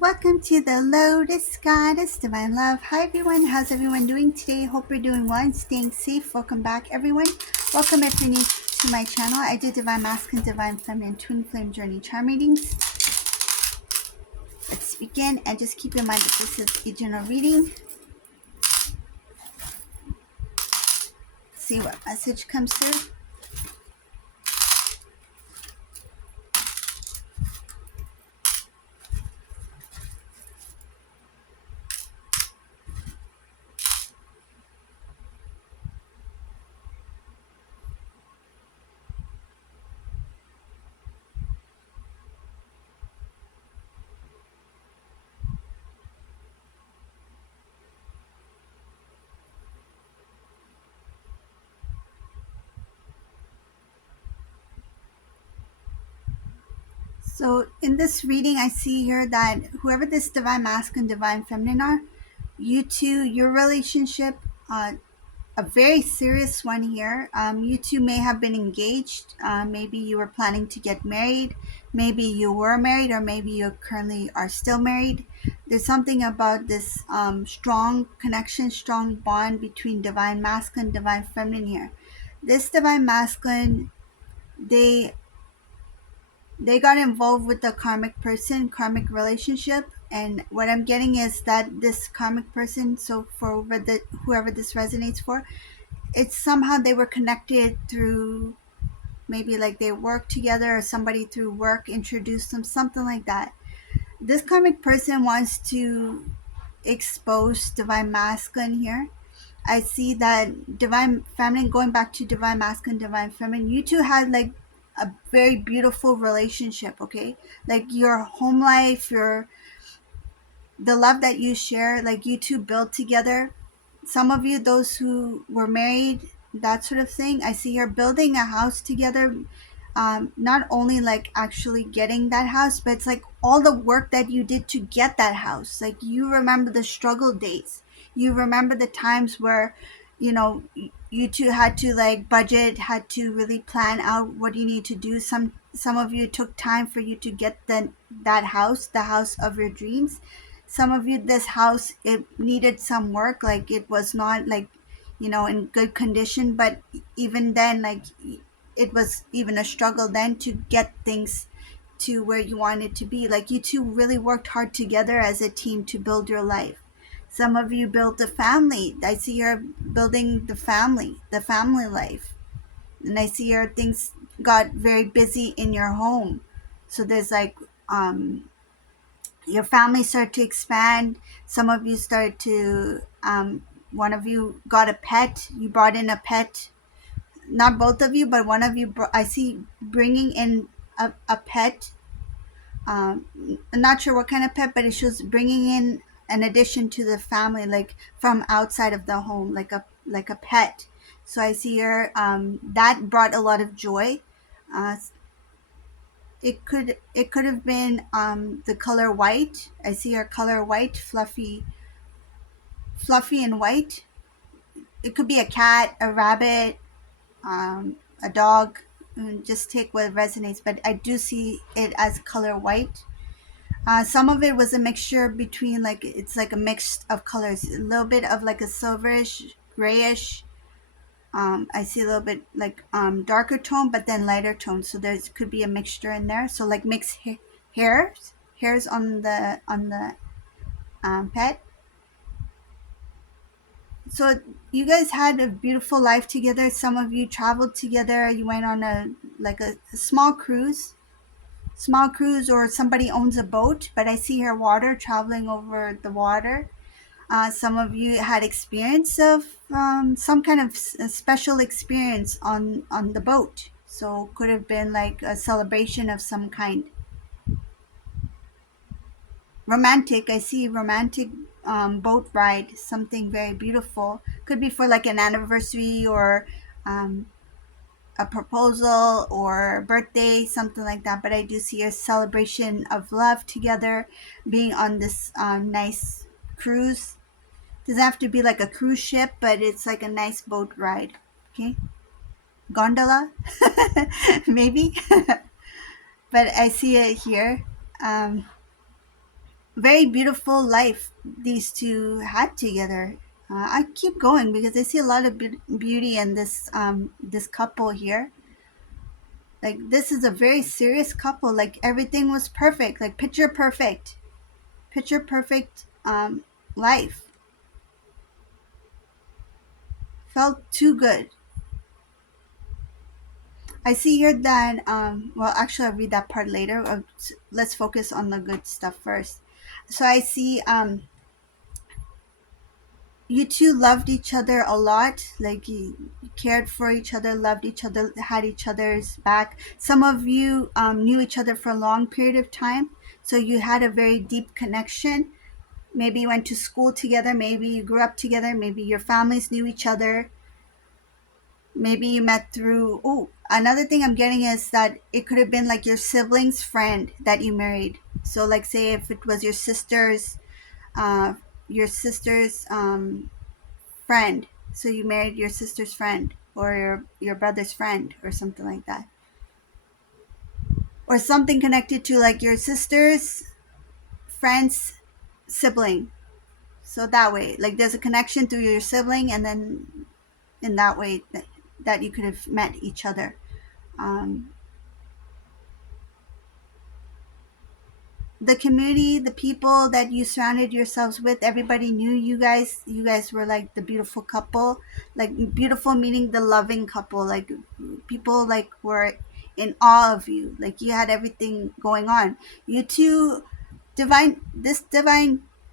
Welcome to the Lotus Goddess Divine Love. Hi everyone, how's everyone doing today? Hope you're doing well and staying safe. Welcome back everyone. Welcome if you're new to my channel. I do Divine Masculine, Divine Feminine, Twin Flame Journey Charm readings. Let's begin and just keep in mind that this is a general reading. See what message comes through. So in this reading, I see here that whoever this Divine Masculine, Divine Feminine are, you two, your relationship, a very serious one here. You two may have been engaged. Maybe you were planning to get married. Maybe you were married, or maybe you currently are still married. There's something about this strong connection, strong bond between Divine Masculine, Divine Feminine here. This Divine Masculine, they got involved with the karmic person, karmic relationship. And what I'm getting is that this karmic person, so for whoever this resonates for, it's somehow they were connected through maybe like they worked together, or somebody through work introduced them, something like that. This karmic person wants to expose Divine Masculine here. I see that Divine Feminine, going back to Divine Masculine, Divine Feminine, you two had like a very beautiful relationship, okay? Like your home life, the love that you share, like you two build together. Some of you, those who were married, that sort of thing, I see you're building a house together. Not only like actually getting that house, but it's like all the work that you did to get that house. Like you remember the struggle days. You remember the times where, you know, you two had to like budget, had to really plan out what you need to do. Some of you, took time for you to get that house, the house of your dreams. Some of you, this house, it needed some work. Like it was not like, in good condition, but even then, like it was even a struggle then to get things to where you wanted to be. Like you two really worked hard together as a team to build your life. Some of you built a family. I see you're building the family life. And I see your things got very busy in your home. So there's like, your family started to expand. Some of you started to, one of you got a pet. You brought in a pet. Not both of you, but one of you, I see bringing in a pet. I'm not sure what kind of pet, but it shows bringing in an addition to the family, like from outside of the home, like a pet. So I see her, that brought a lot of joy. Uh, it could have been the color white. I see her color white, fluffy and white. It could be a cat, a rabbit, a dog. Just take what resonates, but I do see it as color white. Some of it was a mixture between, like, it's like a mix of colors, a little bit of like a silverish, grayish. I see a little bit like darker tone, but then lighter tone. So there could be a mixture in there. So like mixed hairs on the pet. So you guys had a beautiful life together. Some of you traveled together. You went on a small cruise, or somebody owns a boat, but I see here water, traveling over the water. Some of you had experience of some kind of special experience on the boat. So could have been like a celebration of some kind. Romantic, I see romantic boat ride, something very beautiful. Could be for like an anniversary, or um, a proposal, or birthday, something like that. But I do see a celebration of love together, being on this nice cruise. Doesn't have to be like a cruise ship, but it's like a nice boat ride. Okay, gondola, maybe. But I see it here. Um, very beautiful life these two had together. I keep going because I see a lot of beauty in this couple here. Like this is a very serious couple. Like everything was perfect, like picture perfect life. Felt too good. I see here that well, actually I'll read that part later. Let's focus on the good stuff first. So I see you two loved each other a lot, like you cared for each other, loved each other, had each other's back. Some of you knew each other for a long period of time, so you had a very deep connection. Maybe you went to school together, maybe you grew up together, maybe your families knew each other, maybe you met through, oh, another thing I'm getting is that it could have been like your sibling's friend that you married. So like say if it was uh your sister's friend. So you married your sister's friend or your brother's friend or something like that. Or something connected to like your sister's friend's sibling. So that way, like there's a connection through your sibling, and then in that way that you could have met each other. Um, the community, the people that you surrounded yourselves with, everybody knew you guys. You guys were like the beautiful couple, like beautiful meaning the loving couple. Like people like were in awe of you. Like you had everything going on. You two, divine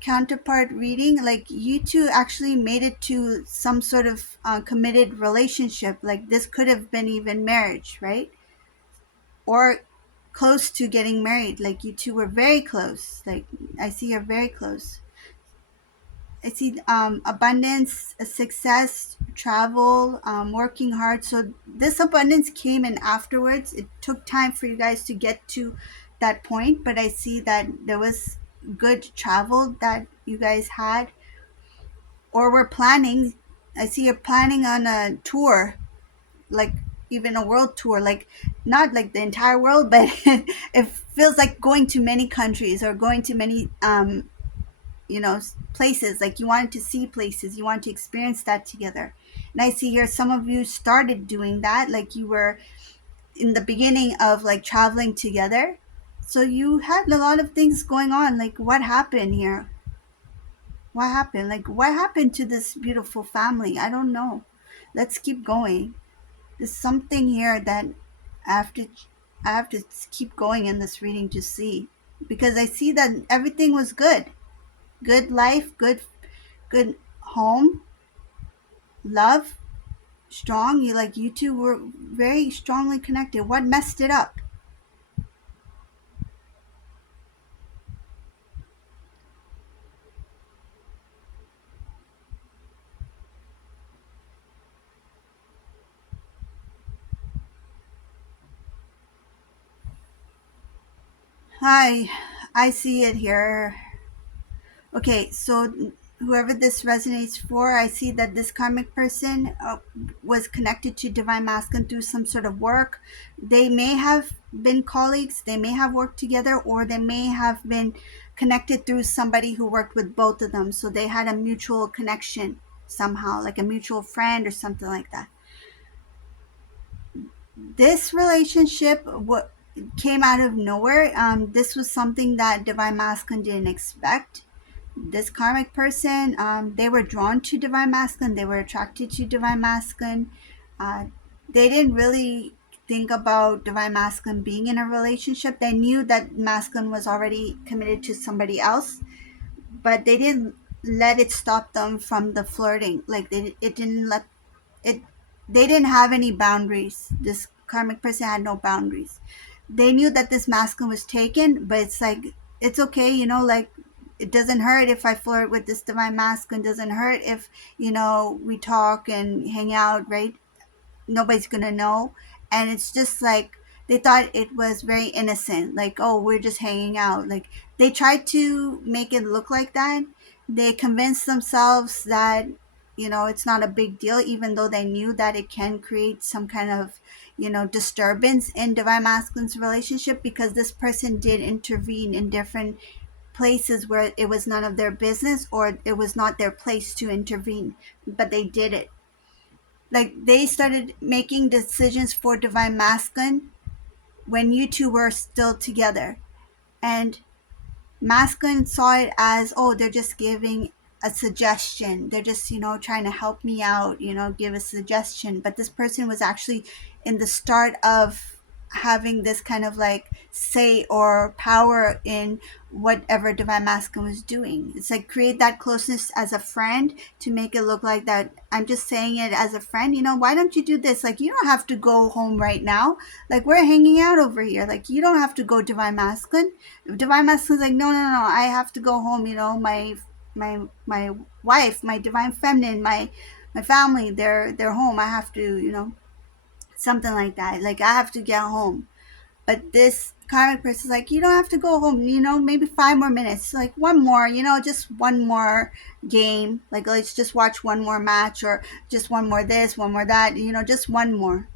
counterpart reading. Like you two actually made it to some sort of committed relationship. Like this could have been even marriage, right? Or close to getting married. Like you two were very close. Like I see you're very close. I see abundance, success, travel, working hard. So this abundance came in afterwards. It took time for you guys to get to that point, but I see that there was good travel that you guys had or were planning. I see you're planning on a tour, like even a world tour, like not like the entire world, but it feels like going to many countries or going to many places. Like you wanted to see places, you wanted to experience that together. And I see here some of you started doing that, like you were in the beginning of like traveling together. So you had a lot of things going on. Like what happened here? What happened? Like what happened to this beautiful family? I don't know. Let's keep going. There's something here that I have to I have to keep going in this reading to see, because I see that everything was good. Good life, good home, love, strong. You two were very strongly connected. What messed it up? Hi, I see it here. Okay, so whoever this resonates for, I see that this karmic person was connected to divine masculine through some sort of work. They may have been colleagues, they may have worked together, or they may have been connected through somebody who worked with both of them. So they had a mutual connection somehow, like a mutual friend or something like that. This relationship came out of nowhere. This was something that divine masculine didn't expect. This karmic person, they were drawn to divine masculine, they were attracted to divine masculine. uh, they didn't really think about divine masculine being in a relationship. They knew that masculine was already committed to somebody else, but they didn't let it stop them from the flirting. Like it didn't let it they didn't have any boundaries. This karmic person had no boundaries. They knew that this masculine was taken, but it's like it's okay, like it doesn't hurt if I flirt with this divine masculine. Doesn't hurt if we talk and hang out, right? Nobody's gonna know. And it's just like they thought it was very innocent, like, oh, we're just hanging out. Like they tried to make it look like that. They convinced themselves that it's not a big deal, even though they knew that it can create some kind of disturbance in divine masculine's relationship, because this person did intervene in different places where it was none of their business or it was not their place to intervene, but they did it. Like they started making decisions for divine masculine when you two were still together, and masculine saw it as, oh, they're just giving a suggestion, they're just, trying to help me out, give a suggestion. But this person was actually in the start of having this kind of like say or power in whatever divine masculine was doing. It's like create that closeness as a friend to make it look like that I'm just saying it as a friend, why don't you do this, like you don't have to go home right now, like we're hanging out over here, like you don't have to go. Divine masculine's like, no, no, no, I have to go home, my wife, my divine feminine, my family, they're home, I have to, something like that, like I have to get home. But this karmic person is like, you don't have to go home, maybe 5 more minutes, like one more, just one more game, like let's just watch one more match, or just one more this, one more that, just one more.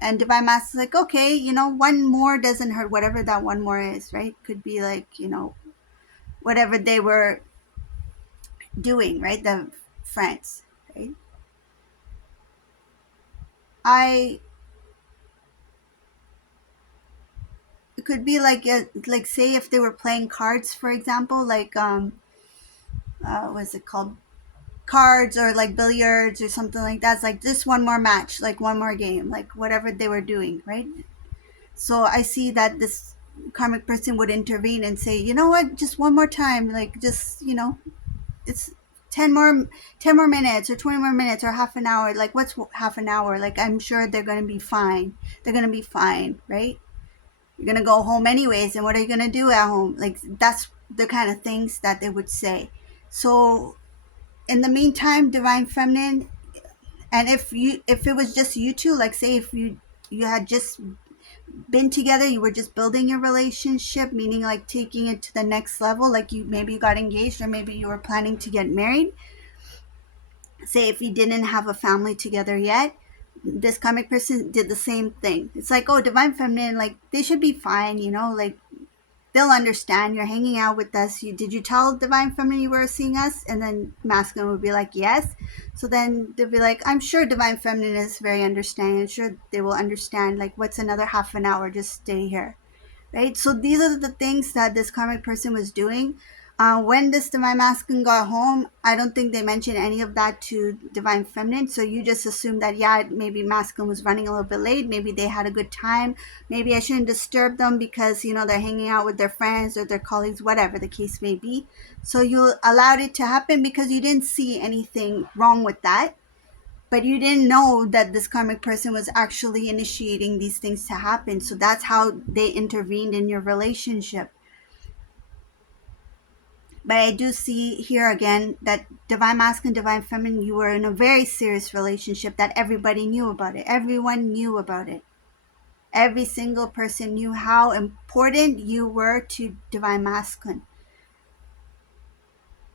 And divine master is like, okay, one more doesn't hurt, whatever that one more is, right? Could be like, whatever they were doing, right? The friends, right? I It could be like like say if they were playing cards, for example, like what's it called? Cards, or like billiards or something like that. It's like just one more match, like one more game, like whatever they were doing, right? So I see that this karmic person would intervene and say, you know what, just one more time, like just, it's 10 more 10 more minutes, or 20 more minutes, or half an hour, like what's half an hour, like I'm sure they're going to be fine, right? You're going to go home anyways, and what are you going to do at home? Like that's the kind of things that they would say. So in the meantime, divine feminine, and if it was just you two, like say if you had just been together, you were just building your relationship, meaning like taking it to the next level, like you got engaged, or maybe you were planning to get married. Say if you didn't have a family together yet, this comic person did the same thing. It's like, oh, divine feminine, like they should be fine, like they'll understand, you're hanging out with us, did you tell divine feminine you were seeing us? And then masculine would be like, yes. So then they'll be like, I'm sure divine feminine is very understanding, I'm sure they will understand, like what's another half an hour, just stay here, right? So these are the things that this karmic person was doing. When this divine masculine got home, I don't think they mentioned any of that to divine feminine. So you just assume that, yeah, maybe masculine was running a little bit late. Maybe they had a good time. Maybe I shouldn't disturb them because, they're hanging out with their friends or their colleagues, whatever the case may be. So you allowed it to happen because you didn't see anything wrong with that. But you didn't know that this karmic person was actually initiating these things to happen. So that's how they intervened in your relationship. But I do see here again that divine masculine, divine feminine, you were in a very serious relationship that everybody knew about it. Everyone knew about it. Every single person knew how important you were to divine masculine.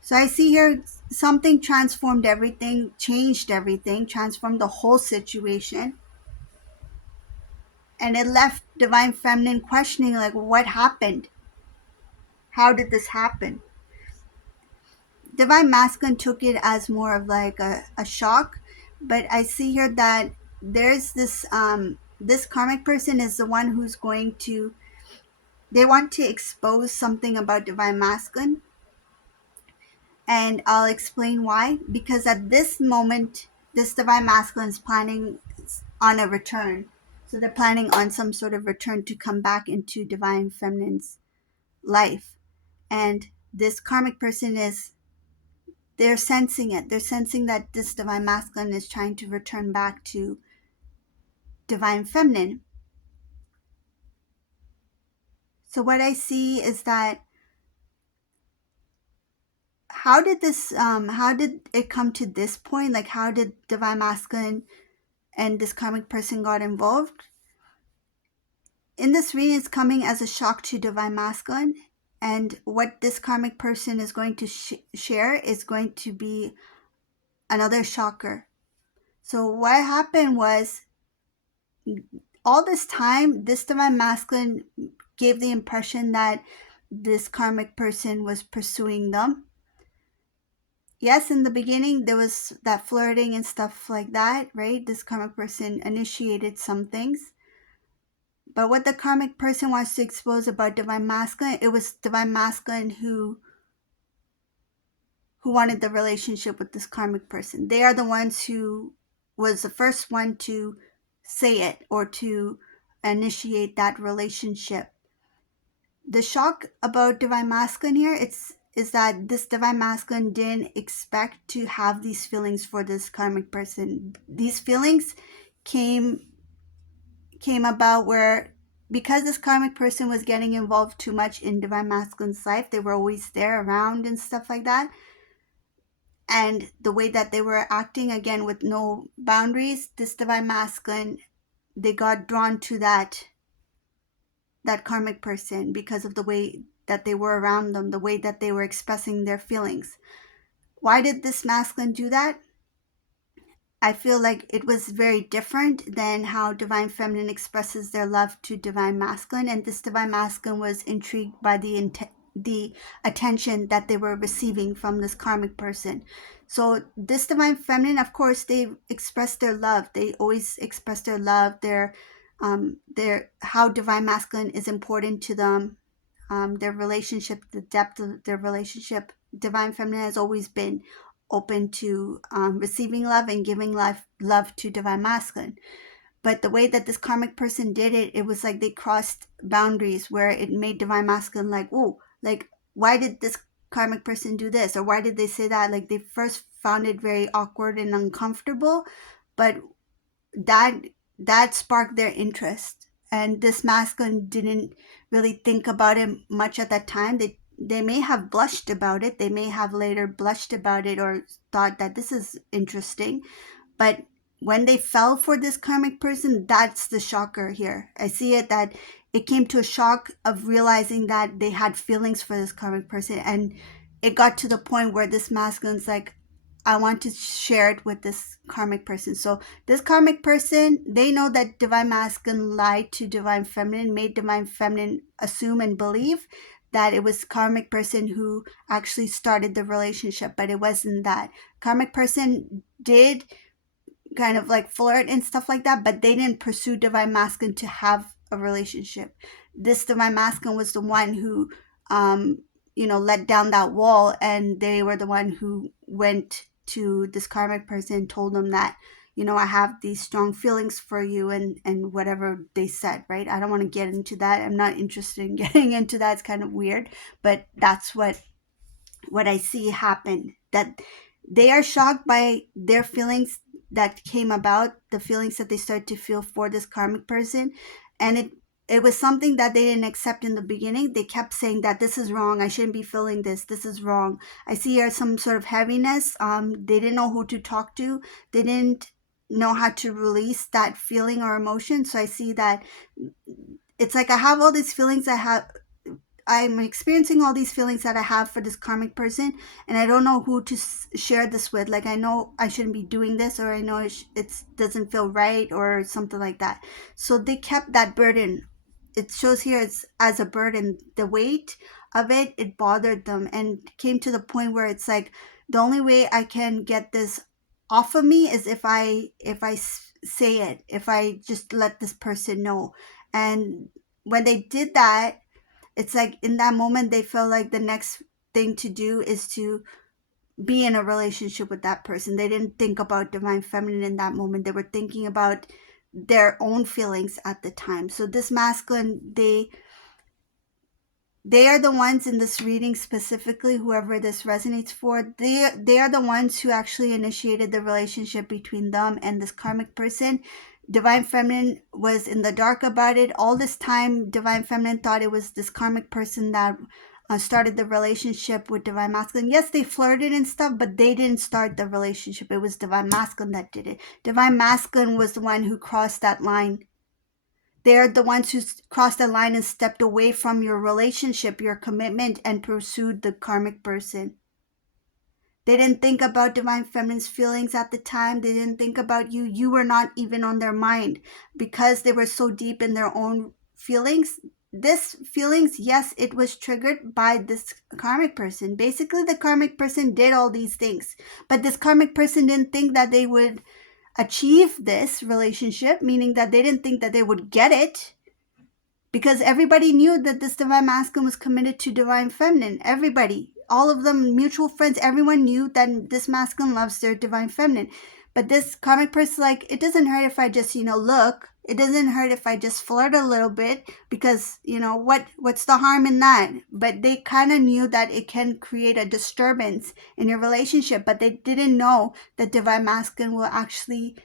So I see here something transformed everything, changed everything, transformed the whole situation. And it left divine feminine questioning, like, what happened? How did this happen? Divine masculine took it as more of like a shock. But I see here that there's this karmic person is the one who's going to, they want to expose something about divine masculine. And I'll explain why. Because at this moment, this divine masculine is planning on a return. So they're planning on some sort of return to come back into divine feminine's life. And this karmic person is, they're sensing it. They're sensing that this divine masculine is trying to return back to divine feminine. So what I see is that how did it come to this point? Like how did divine masculine and this karmic person got involved? In this reading, it's coming as a shock to divine masculine. And what this karmic person is going to share is going to be another shocker. So what happened was, all this time, this divine masculine gave the impression that this karmic person was pursuing them. Yes, in the beginning there was that flirting and stuff like that, right? This karmic person initiated some things. But what the karmic person wants to expose about divine masculine, it was divine masculine who wanted the relationship with this karmic person. They are the ones who was the first one to say it or to initiate that relationship. The shock about divine masculine here is that this divine masculine didn't expect to have these feelings for this karmic person. These feelings came about where, because this karmic person was getting involved too much in divine masculine's life, they were always there around and stuff like that, and the way that they were acting, again with no boundaries, this divine masculine, they got drawn to that karmic person because of the way that they were around them, the way that they were expressing their feelings. Why did this masculine do that? I feel like it was very different than how divine feminine expresses their love to divine masculine, and this divine masculine was intrigued by the attention that they were receiving from this karmic person. So this divine feminine, of course, they express their love. They always express their love, their how divine masculine is important to them, their relationship, the depth of their relationship. Divine feminine has always been open to receiving love and giving love to divine masculine. But the way that this karmic person did it, it was like they crossed boundaries where it made divine masculine like, oh, like, why did this karmic person do this? Or why did they say that? Like, they first found it very awkward and uncomfortable, but that sparked their interest. And this masculine didn't really think about it much at that time. They may have blushed about it. They may have later blushed about it or thought that this is interesting. But when they fell for this karmic person, that's the shocker here. I see it that it came to a shock of realizing that they had feelings for this karmic person. And it got to the point where this masculine's like, I want to share it with this karmic person. So this karmic person, they know that divine masculine lied to divine feminine, made divine feminine assume and believe that it was karmic person who actually started the relationship, but it wasn't that. Karmic person did kind of like flirt and stuff like that, but they didn't pursue divine masculine to have a relationship. This divine masculine was the one who let down that wall, and they were the one who went to this karmic person, told them that, I have these strong feelings for you, and whatever they said, right? I don't want to get into that. I'm not interested in getting into that. It's kind of weird, but that's what I see happen, that they are shocked by their feelings that came about, the feelings that they started to feel for this karmic person. And it was something that they didn't accept in the beginning. They kept saying that this is wrong. I shouldn't be feeling this. This is wrong. I see here some sort of heaviness. They didn't know who to talk to. They didn't know how to release that feeling or emotion. So I see that it's like I have all these feelings I'm experiencing all these feelings that I have for this karmic person, and I don't know who to share this with. Like, I know I shouldn't be doing this, or I know it doesn't feel right, or something like that. So they kept that burden. It shows here it's as a burden. The weight of it bothered them, and came to the point where it's like, the only way I can get this off of me is if I say it, if I just let this person know. And when they did that, it's like in that moment they felt like the next thing to do is to be in a relationship with that person. They didn't think about divine feminine in that moment. They were thinking about their own feelings at the time. So this masculine, they are the ones in this reading specifically, whoever this resonates for, they are the ones who actually initiated the relationship between them and this karmic person. Divine feminine was in the dark about it. All this time, divine feminine thought it was this karmic person that started the relationship with divine masculine. Yes, they flirted and stuff, but they didn't start the relationship. It was divine masculine that did it. Divine masculine was the one who crossed that line. They're the ones who crossed the line and stepped away from your relationship, your commitment, and pursued the karmic person. They didn't think about divine feminine's feelings at the time. They didn't think about you. You were not even on their mind because they were so deep in their own feelings. this feelings, yes, it was triggered by this karmic person. Basically, the karmic person did all these things, but this karmic person didn't think that they would achieve this relationship, meaning that they didn't think that they would get it, because everybody knew that this divine masculine was committed to divine feminine. Everybody, all of them, mutual friends, everyone knew that this masculine loves their divine feminine. But this karmic person, like, it doesn't hurt if I just, look. It doesn't hurt if I just flirt a little bit, because, what's the harm in that? But they kind of knew that it can create a disturbance in your relationship, but they didn't know that divine masculine will actually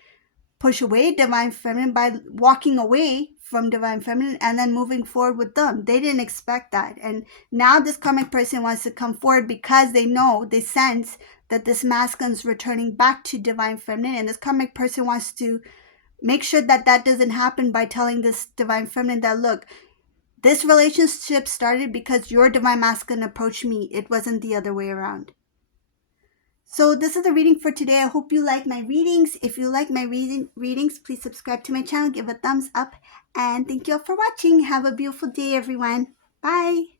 push away divine feminine by walking away from divine feminine and then moving forward with them. They didn't expect that. And now this karmic person wants to come forward because they sense that this masculine's returning back to divine feminine. And this karmic person wants to make sure that that doesn't happen by telling this divine feminine that, look, this relationship started because your divine masculine approached me. It wasn't the other way around. So this is the reading for today. I hope you like my readings. If you like my readings, please subscribe to my channel, give a thumbs up, and thank you all for watching. Have a beautiful day, everyone. Bye.